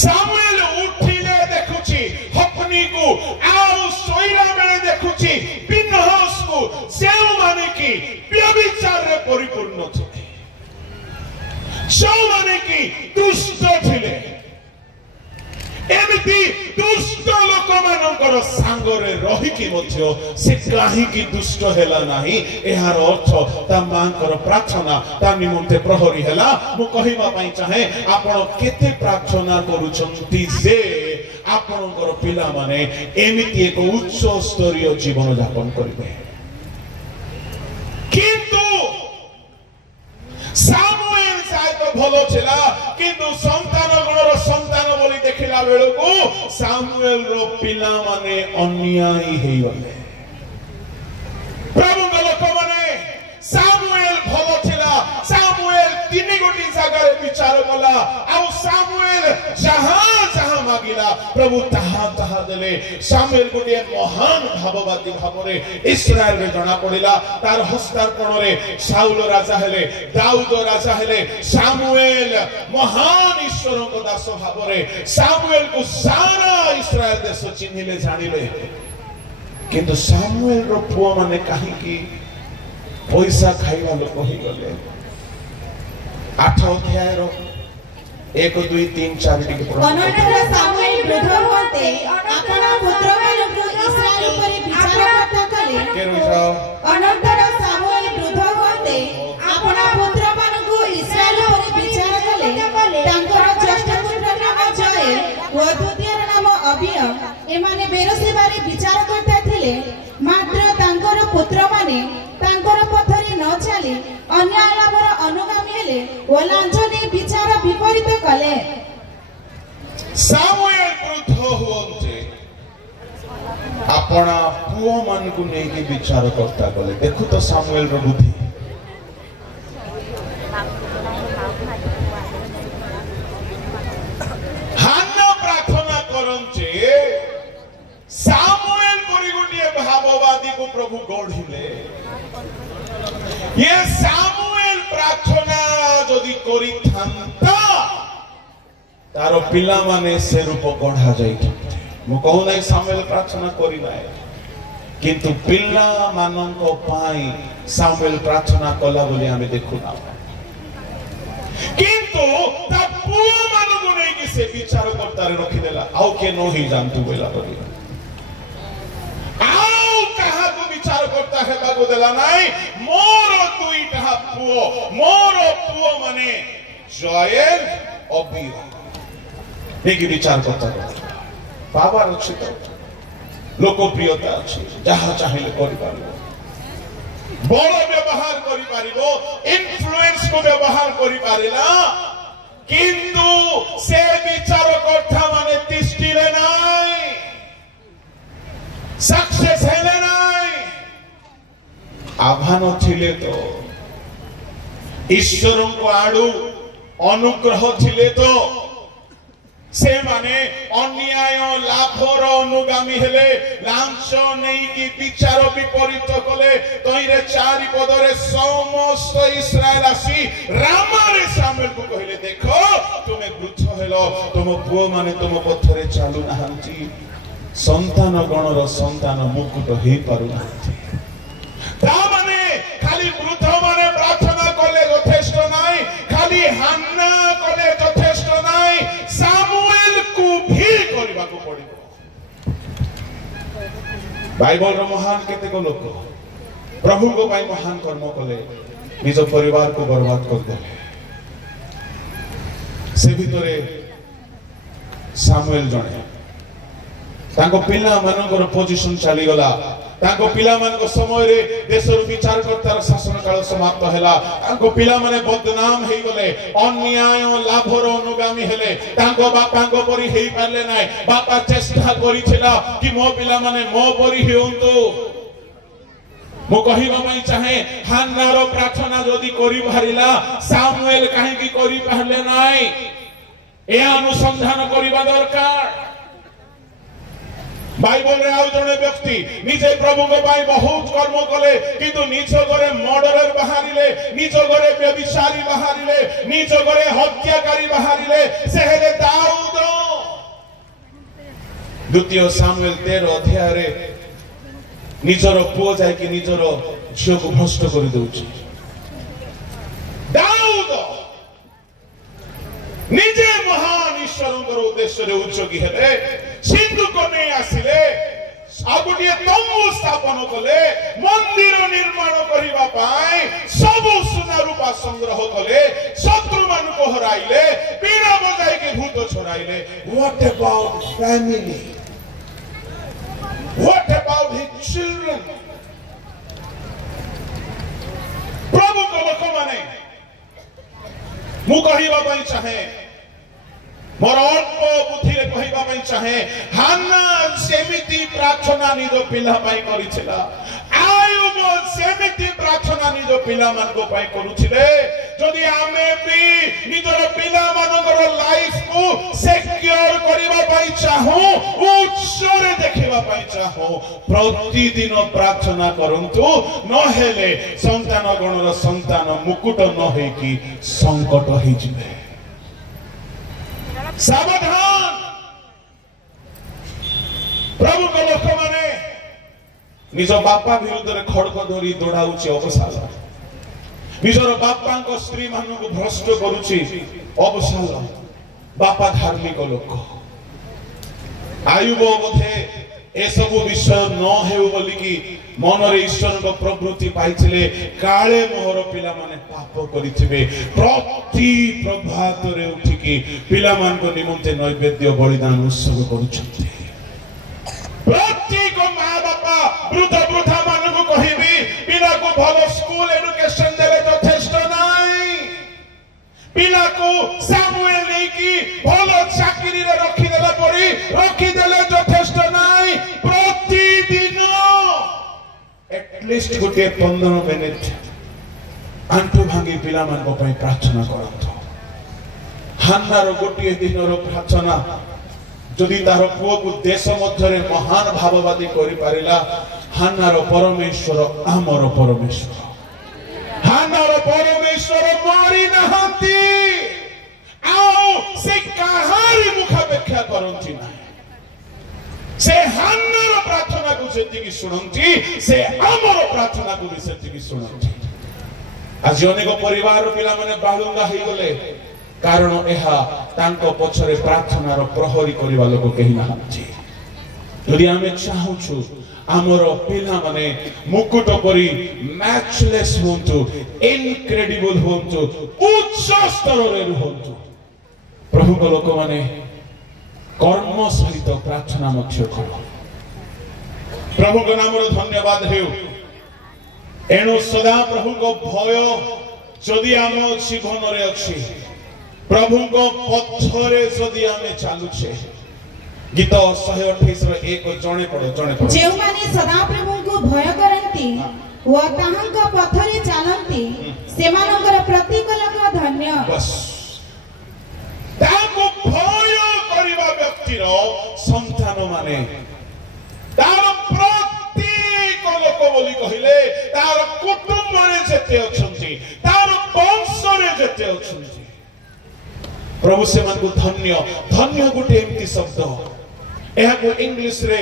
सामुएल उठिले देखुची हपनी को आउ सोइला बेले देखुची पिनहस को सेउ माने की व्यभिचार रे परिपूर्ण थिले सेउ माने की दुष्ट थिले एमिति दुष्ट लोक मानकर सांगरे रही कि मध्य से काहे की दुष्ट हेला नाही एहार अर्थ ता मांकर प्रार्थना ता निमंते प्रहरी हेला मु कहिबा पई चाहे आपण केते प्रार्थना करूछंती जे आपनकर पिला माने एमिति एक उच्च स्तरीय जीवन यापन करिवे किंतु सामुएल साइतो भलो छिला किंतु संतान गणर संतान बोली देखिला बेलो को सामुएल रो पिला माने अन्यायी हेई गले प्रभु लोक माने सामुएल भलो छिला सामुएल तीन गोटी जगह विचार कला आ सामुएल जहां जहां मागिला प्रभु तहा तहा देले सामुएल गोटे महान भाववादी भावरे इस्राएल रे जणा पड़िला तार हस्तार्पण रे शाऊल राजा हेले दाऊद राजा हेले सामुएल महान ईश्वर को दास भावरे सामुएल को सारा इस्राएल देश चिन्हिले जानिले किंतु सामुएल रो पुओ माने काहे की पैसा खाइबा लोक होई गले 8 अध्याय रो 1 2 3 4 टिके पढो अनंतर सामुएल वृद्ध होते आपन पुत्र मानकु इस्राएल उपरे विचार करता कले के रुजा अनंतर सामुएल वृद्ध होते आपन पुत्र मानकु इस्राएल उपरे विचार कले तांकर ज्येष्ठ पुत्र नाम जय व द्वितीय नाम अबिय एमाने बेरोसेबारे विचार करता थिले मात्र तांकर पुत्र माने तांकर पथरे न चली अन्य आलापर अनुगामी हेले ओ लांछनी विचार विपरीत कले सामुएल वृद्ध होते अपना पुओ मान को नहीं के विचार करता गले देखो तो सामुएल रो बुद्धि हन्ना प्रार्थना करंचे सामुएल परि गोटिए भाववादी को प्रभु गढ़िले ये सामुएल प्रार्थना करिथांता तारो पिला माने से रूप गढ़ा जाई मु कहू नै सामुएल प्रार्थना करि नै किंतु पिला माननको पाई सामुएल प्रार्थना कला बोली हमें देखु ना किंतु ता पुओ माननको नै कि से विचार करता रे रखि देला आउ के न ही जानतु बेला बोली आउ कहा को विचार करता है बागो देला नाही मोर दुईटा पुओ माने जयल अबीर देखि विचार करता पावर अच्छी तो लोकप्रियता अच्छी जहाँ चाहिए करि पारिबो बड़ व्यवहार करि पारिबो इन्फ्लुएंस को व्यवहार करि पारिला किंतु से विचार करता माने तिष्टिले नाई सक्सेस हेले नाई आभान थिले तो ईश्वर को आडू अनुग्रह थिले तो से माने अन्याय लाभर अनुगामी हेले लांच नहीं कि विचार विपरीत कले तइरे चारि पदरे समस्त इस्राएल आसी रामारे सामुएल को कहले देखो तुमे वृद्ध हेलो तुम पुओ माने तुम पथरे चालू नाहंती संतान गणर संतान मुकुट हे पारु नाहंती ता माने खाली वृद्ध माने प्रार्थना कले यथेष्ट नाही खाली हान्ना कले यथेष्ट नाही सामुएल को भी करबा को पड़िबो बाइबल रो महान केतेक लोक प्रभु को पाई महान कर्म कले निज परिवार को बर्बाद कर देले से भितरे सामुएल जणे तांको पिला मानकर पोजीशन चली गला तांको पिला मान को समय रे देशर विचार करतार शासन काल समाप्त हैला तांको पिला माने बदनाम हेई गले अन्याय लाभर अनुगामी हेले तांको बापा को परि हेई पारले नाय बापा चेष्टा करिथिला कि मो पिला माने मो परि हेउंतु मो कहिबा पई चाहे हान्नार प्रार्थना जदी करि भारिला सामुएल काहे कि करि पारले नाय ए अनुसंधान करिबा दरकार बाइबल रे आउ जने व्यक्ति निजे प्रभु को पाई बहुत कर्म कले किंतु निज घरे मर्डरर बाहरिले निज घरे व्यभिचारी बाहरिले निज घरे हत्याकारी बाहरिले से हेले दाऊद द्वितीय सामुएल 13 अध्याय रे निजर पुओ जाय कि निजर झियो को भ्रष्ट करि दउछि दाऊद निजे महान ईश्वरंकर उद्देश्य रे उच्चकी हेले सिंधु को नहीं आसिले आगुटिए तंबू स्थापन कले मंदिर निर्माण करिबा पाई सब सुना रूपा संग्रह कले शत्रु मान को हराइले बीड़ा बजाई के भूत छोड़ाइले what about family what about his children प्रभु को लोक माने मु कहिबा पई चाहे मोर अल्प बुद्धि रे कहिबा पई चाहे हान्ना सेमिति प्रार्थना निज पिला पई करिथिला आयुब सेमिति प्रार्थना निज पिला मान को पई करूथिले जदि आमे भी निजर पिला मानकर लाइफ को सिक्योर करिबा पई चाहू उच्च रे देखिबा पई चाहू प्रतिदिन प्रार्थना करंतु न हेले संतान गणर संतान मुकुट न होई कि संकट होई जिवे सावधान प्रभु को लोक माने निज बापा विरुद्ध रे खड़क धरी दौड़ाउछि अवसाल निजर बापा को स्त्री मान को भ्रष्ट करूछि अवसाल बापा धार्मिक लोक आयुब बोधे ए सब विषय न हेउ बोली कि मन रे ईश्वर को प्रवृत्ति पाइथिले काळे मोहर पिला माने पाप करिथिबे प्रति प्रभात रे उठी कि पिला मान को निमंते नैवेद्य बलिदान उत्सव करूछथि प्रति को मां बापा वृद्धा मान को कहिबी पिला को भलो स्कूल एजुकेशन देले यथेष्ट नाही पिला को सामुएल नै कि भलो चाकरी रे रखि देला परी रखि देले यथेष्ट नाही प्रतिदिन एटलिस्ट गोटे 15 मिनिट आंटू भांगी पिला मान को पई प्रार्थना करंतो हान्नार गोटे दिन रो प्रार्थना जदि तार पुओ को देश मध्य रे महान भाववादी करि पारिला हान्नार परमेश्वर आमर परमेश्वर हान्नार परमेश्वर ଈଶ୍ୱର ମାରି ନାହାନ୍ତି ଆଉ ସେ କାହାରି ମୁଖାପେକ୍ଷା କରନ୍ତି ନାହିଁ। ସେ ହାନ୍ନାର ପ୍ରାର୍ଥନାକୁ ଯେତିକି ଶୁଣନ୍ତି ସେ ଆମର ପ୍ରାର୍ଥନାକୁ ବି ସେତିକି ଶୁଣନ୍ତି। ଆଜି ଅନେକ ପରିବାର ପିଲାମାନେ ବାଳୁଙ୍ଗା ହେଇଗଲେ କାରଣ ଏହା ତାଙ୍କ ପଛରେ ପ୍ରାର୍ଥନାର ପ୍ରହରୀ କରିବା ଲୋକ କେହି ନାହାନ୍ତି। ଯଦି ଆମେ ଚାହୁଁଛୁ ଆମର ପିଲାମାନେ ମୁକୁଟ ପରି ମ୍ୟାଚଲେସ୍ ହୁଅନ୍ତୁ, ଇନକ୍ରେଡିବଲ ହୁଅନ୍ତୁ, ଉଚ୍ଚ ସ୍ତରରେ ରୁହନ୍ତୁ, ପ୍ରଭୁଙ୍କ ଲୋକମାନେ କର୍ମ ସହିତ ପ୍ରାର୍ଥନା ମଧ୍ୟ କର। ପ୍ରଭୁଙ୍କ ନାମର ଧନ୍ୟବାଦ ହେଉ। ଏଣୁ ସଦା ପ୍ରଭୁଙ୍କ ଭୟ ଯଦି ଆମ ଜୀବନରେ ଅଛି, ପ୍ରଭୁଙ୍କ ପଥରେ ଯଦି ଆମେ ଚାଲୁଛେ, ଗୀତ 128:1 ଜଣେ ପଢ। ଯେଉଁମାନେ ସଦାପ୍ରଭୁଙ୍କୁ ଭୟ କରନ୍ତି ଓ ତାହାଙ୍କ ପଥରେ ଚାଲନ୍ତି ସେମାନଙ୍କର ପ୍ରତ୍ୟେକ ଲୋକ ଧନ୍ୟ। ତାକୁ ଭୟ କରିବା ବ୍ୟକ୍ତିର ସନ୍ତାନ ମାନେ ତାର ପ୍ରତ୍ୟେକ ଲୋକ ବୋଲି କହିଲେ ତାର କୁଟୁମ୍ବରେ ଯେତେ ଅଛନ୍ତି, ତାର ବଂଶରେ ଯେତେ ଅଛନ୍ତି, ପ୍ରଭୁ ସେମାନଙ୍କୁ ଧନ୍ୟ। ଧନ୍ୟ ଗୋଟେ ଏମିତି ଶବ୍ଦ, ଏହାକୁ ଇଂଲିଶରେ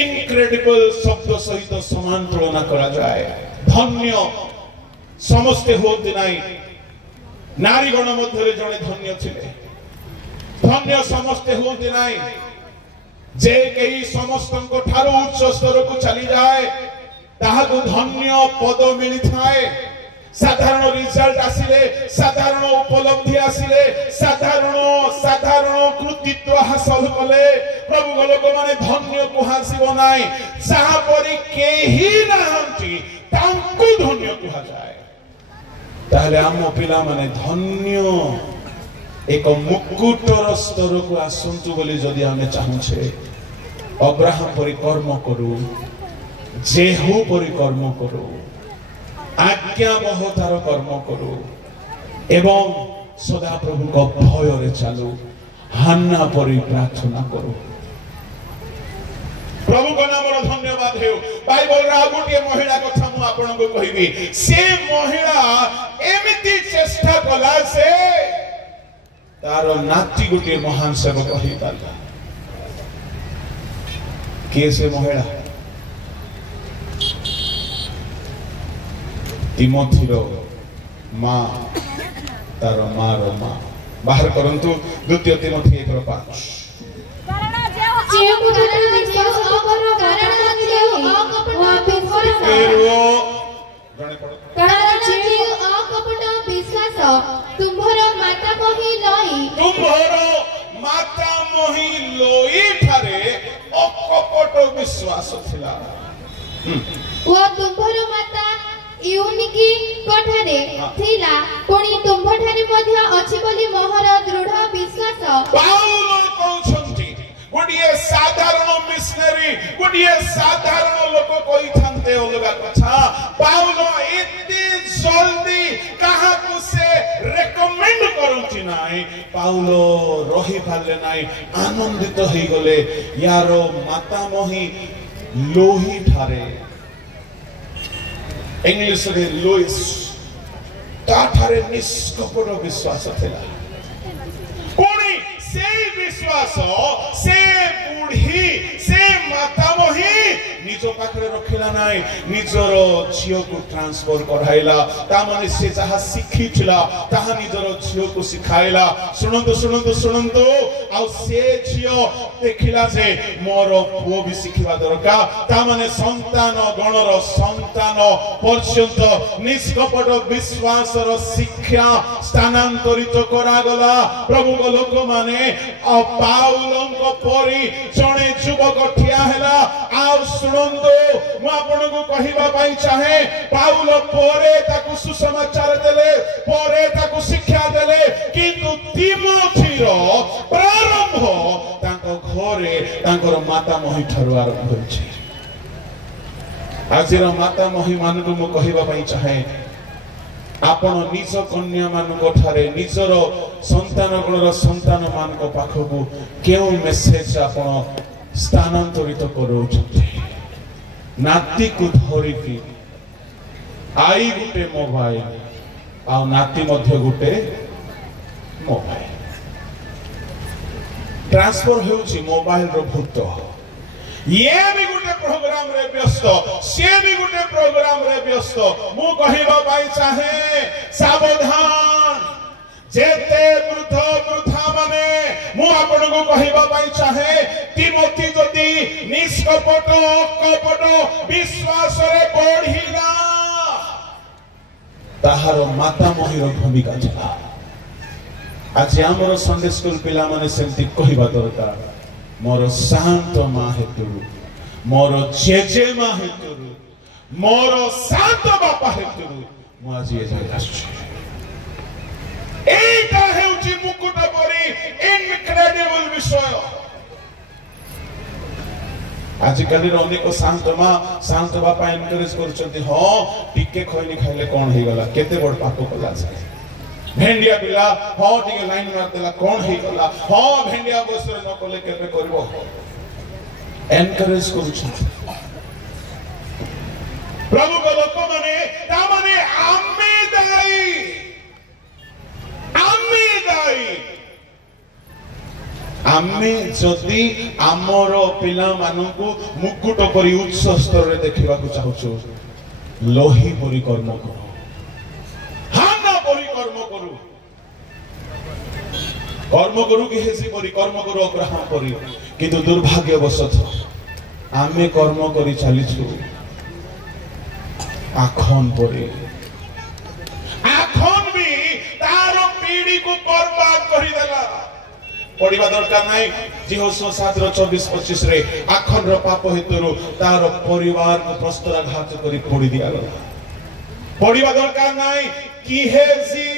ଇନକ୍ରେଡିବଲ ଶବ୍ଦ ସହିତ ସମାନ ତୁଳନା କରାଯାଏ। ଧନ୍ୟ ସମସ୍ତେ ହୁଅନ୍ତି ନାହିଁ। ନାରୀଗଣ ମଧ୍ୟରେ ଜଣେ ଧନ୍ୟ ଥିଲେ। ଧନ୍ୟ ସମସ୍ତେ ହୁଅନ୍ତି ନାହିଁ। ଯେ କେହି ସମସ୍ତଙ୍କ ଠାରୁ ଉଚ୍ଚ ସ୍ତରକୁ ଚାଲିଯାଏ ତାହାକୁ ଧନ୍ୟ ପଦ ମିଳିଥାଏ। ସାଧାରଣ ରିଜଲ୍ଟ ଆସିଲେ, ସାଧାରଣ ଉପଲବ୍ଧି ଆସିଲେ, ସାଧାରଣ କୃତିତ୍ୱ ହାସଲ କଲେ ପ୍ରଭୁଙ୍କ ଲୋକମାନେ ଧନ୍ୟ କୁହାଯିବ ନାହିଁ। ଯାହାପରି କେହି ନାହାନ୍ତି ତାଙ୍କୁ ଧନ୍ୟ କୁହାଯାଏ। ତାହେଲେ ଆମ ପିଲାମାନେ ଧନ୍ୟ ଏକ ମୁକୁଟର ସ୍ତରକୁ ଆସନ୍ତୁ ବୋଲି ଯଦି ଆମେ ଚାହୁଁଛେ, ଅବ୍ରାହମ ପରି କର୍ମ କରୁ, ଜେହୁ ପରି କର୍ମ କରୁ, ଆଜ୍ଞାବହତାର କର୍ମ କରୁ ଏବଂ ସଦାପ୍ରଭୁଙ୍କ ଭୟରେ ଚାଲୁ, ହାନ୍ନା ପରି ପ୍ରାର୍ଥନା କରୁ। ପ୍ରଭୁଙ୍କ ନାମର ଧନ୍ୟବାଦ ହେଉ। ବାଇବଲର ଆଉ ଗୋଟିଏ ମହିଳା କଥା ମୁଁ ଆପଣଙ୍କୁ କହିବି। ସେ ମହିଳା ଏମିତି ଚେଷ୍ଟା କଲା ଯେ ତାର ନାତି ଗୋଟିଏ ମହାନ ସେବକ ହେଇପାରିଲା। କିଏ ସେ ମହିଳା? ତିମୋଥିର ମା, ତାର ମାର ମା। ବାହାର କରନ୍ତୁ 2 ତିମୋଥି 1:5। ତୁମ୍ଭର ମାତା ମୋହି ଲୋଇ ଠାରେ ଅକପଟ ବିଶ୍ୱାସ ଥିଲା ଓ ତୁମ୍ଭର ମାତା ୟୁନିକି ଠାରେ ଥିଲା, ପୁଣି ତୁମ୍ଭଠାରେ ମଧ୍ୟ ଅଛି ବୋଲି ମୋର ଦୃଢ ବିଶ୍ୱାସ। ପାଉଲ କହୁଛନ୍ତି ଗୋଟିଏ ସାଧାରଣ ମିଶନାରୀ, ଗୋଟିଏ ସାଧାରଣ ଲୋକ କହିଥାନ୍ତେ ଅଲଗା କଥା। ପାଉଲ ଏତେ ଜଲ୍ଦି କାହାକୁ ସେ ରେକମେଣ୍ଡ କରନ୍ତି ନାହିଁ। ପାଉଲ ରହିପାରିଲେ ନାହିଁ, ଆନନ୍ଦିତ ହେଇଗଲେ ୟାର ମାତାମହୀ ଲୋହି ଠାରେ, ଇଂଲିଶରେ ଲୋଇସ୍, ତାଠାରେ ନିଷ୍କପଟ ବିଶ୍ୱାସ ଥିଲା। ପୁଣି ସେଇ ବିଶ୍ୱାସ ସେ ବୁଢୀ, ସେ ମାତାମହୀ ନିଜ ପାଖରେ ରଖିଲା ନାହିଁ, ନିଜର ଝିଅକୁ ଟ୍ରାନ୍ସଫର କରାଇଲା। ତାମାନେ ସେ ଯାହା ଶିଖିଥିଲା ତାହା ନିଜର ଝିଅକୁ ଶିଖାଇଲା। ଶୁଣନ୍ତୁ ଶୁଣନ୍ତୁ ଶୁଣନ୍ତୁ। ଆଉ ସେ ଝିଅ ଦେଖିଲା ଯେ ମୋର ପୁଅ ବି ଶିଖିବା ଦରକାର। ତାମାନେ ସନ୍ତାନ ଗଣର ସନ୍ତାନ ପର୍ଯ୍ୟନ୍ତ ନିଷ୍କପଟ ବିଶ୍ୱାସର ଶିକ୍ଷା ସ୍ଥାନାନ୍ତରିତ କରାଗଲା। ପ୍ରଭୁଙ୍କ ଲୋକମାନେ ପାଉଲଙ୍କ ପରି ଜଣେ ଯୁବକ ଠିଆ ହେଲା। ଆଉ ଶୁଣନ୍ତୁ, ମୁଁ ଆପଣଙ୍କୁ କହିବା ପାଇଁ ଚାହେଁ, ପାଉଲ ପରେ ତାକୁ ସୁସମାଚାର ଦେଲେ, ପରେ ତାକୁ ଶିକ୍ଷା ଦେଲେ, କିନ୍ତୁ ତିମୋଥିର ପ୍ରାରମ୍ଭ ତାଙ୍କ ଘରେ ତାଙ୍କର ମାତାମହୀ ଠାରୁ ଆରମ୍ଭ ହୋଇଛି। ଆଜିର ମାତାମହୀ ମାନଙ୍କୁ ମୁଁ କହିବା ପାଇଁ ଚାହେଁ, ଆପଣ ନିଜ କନ୍ୟା ମାନଙ୍କ ଠାରେ, ନିଜର ସନ୍ତାନ ଗଣର ସନ୍ତାନ ମାନଙ୍କ ପାଖକୁ କେଉଁ ମେସେଜ ଆପଣ ସ୍ଥାନାନ୍ତରିତ କରୁଛନ୍ତି? ନାତିକୁ ଧରିକି ଆଇ ଗୋଟେ ମୋବାଇଲ, आ नाती मध्य गोटे मोबाइल ट्रांसफर होउची मोबाइल रो भूत ये भी गोटे प्रोग्राम रे व्यस्त से भी गोटे प्रोग्राम रे व्यस्त मु कहिबा पाई चाहे सावधान जेते वृद्ध वृद्धा माने मु आपन को कहिबा पाई चाहे तिमोथी जदी निष्कपट कपट विश्वास रे बढ़िला ताहार माता मोहिर भूमिका था आज आमर संडे स्कूल पिला माने सेमती कहिबा दरकार मोर शांत माँ हेतु मोर जेजे माँ हेतु मोर शांत बापा हेतु मु आज ये जाय आछी एटा हेउची मुकुट परी इनक्रेडिबल विषय आजिकाली अनेक शांत माँ शांत बापा एनकरेज करछंती हां टिके खैनी खाइले कोन हे गला केते बड़ पाप कला जाय भेंडिया पिला हां टिके लाइन मार देला कोन हे गला हां भेंडिया बसर न कले केबे करबो एनकरेज करछंती प्रभु को लोक माने ता माने आम्मे दाई आम्मे जदि आमर पिला मानकु मुकुट करी उच्च स्तर रे देखिबा को चाहछु लोही परि कर्म करो हाना परि कर्म करू कि हेसी परि कर्म करू अब्राहम परि किंतु दुर्भाग्यवशत आमे कर्म करी चलीछु आखन परि आखन भी तार पीढ़ी को बर्बाद करि देला पढ़िबा दरकार नहीं जिहोशुआ 7:24-25 रे आखन रो पाप हेतुरु तार परिवार को प्रस्तराघात करी पोड़ी दिया गला पढ़िबा दरकार नहीं कि हेसी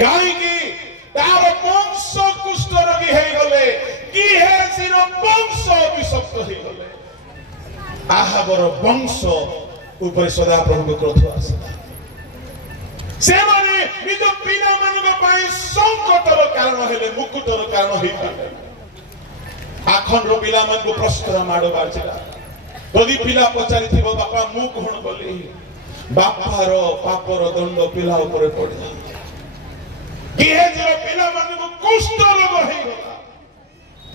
काई की तार वंश कुष्ठ रोगी हे गले कि हेसी रो वंश विषक्त हे गले आहाबर वंश ऊपर सदा प्रभु को क्रोध आसता से माने निज पिला मानक पाई संकटर कारण हेले मुकुटर कारण हे पाले आखन रो पिला मन को प्रश्न माडो बाजिला यदि पिला पचारि थिबो बापा मु कोन बोली बापा रो पापर दंड पिला ऊपर पड़िला कि हे जे पिला मन को कुष्ठ रोग हे गला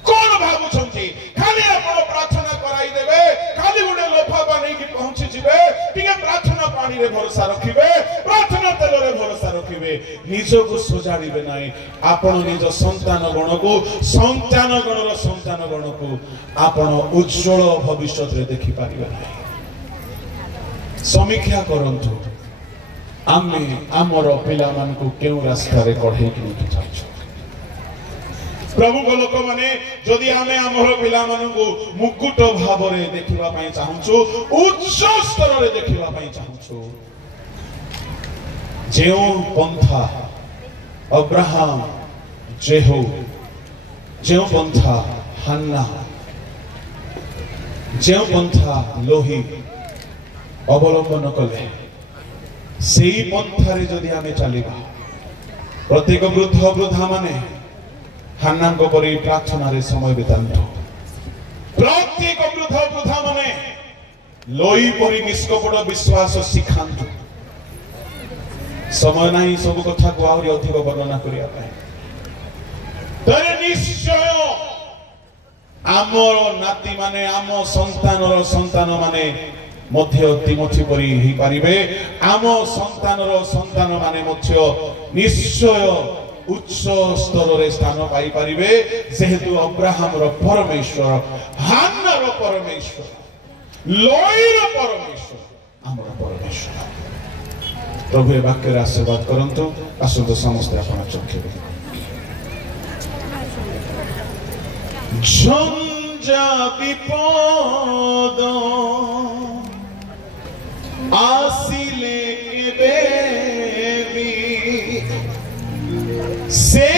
कोन भाबु छंती खाली आपण प्रार्थना कराई देबे खाली गुडे लोफाबा नै कि पहुंची जिबे टिके प्रार्थना पानी रे भरोसा रखिबे प्रार्थना तेल रे भरोसा रखिबे निजो को सजाड़िबे नाही आपण निज संतान गण को आपण उज्जवल भविष्य रे देखि पारिबे नाही समीक्षा करंतु आमे हमर पिला मान को केउ रास्ता रे कढे कि नहीं चाहछो प्रभु को लोक माने जदि आमे हमर पिला मान को मुकुट भाव रे देखिबा पई चाहछु उच्च स्तर रे देखिबा पई चाहछु जेउ पंथा अब्राहम जेहू जेउ पंथा हन्ना जेउ पंथा लोही अवलंबन कले सेही पंथारे जदि आमे चलिबा प्रत्येक वृद्ध वृद्धा माने हन्ना को परी प्रार्थना रे समय बितांतो प्रत्येक वृद्ध वृद्धा माने लोई परी निष्कपट विश्वास शिखांतो समय नहीं सब कथा को आउरी अधिक वर्णना करिया पाए तरे निश्चय आमर नाती माने आम संतान माने मध्य तिमोथी परी ही पारिबे आम संतान माने मध्य निश्चय उच्च स्तर रे स्थान पाई पारिबे जेहेतु अब्राहम रो परमेश्वर हन्ना रो परमेश्वर लोई रो परमेश्वर हमर परमेश्वर प्रभु ए वाक्य रे आशीर्वाद करंतु आसंतो समस्त आपण चक्षु झंझा विपद आसिले केबे से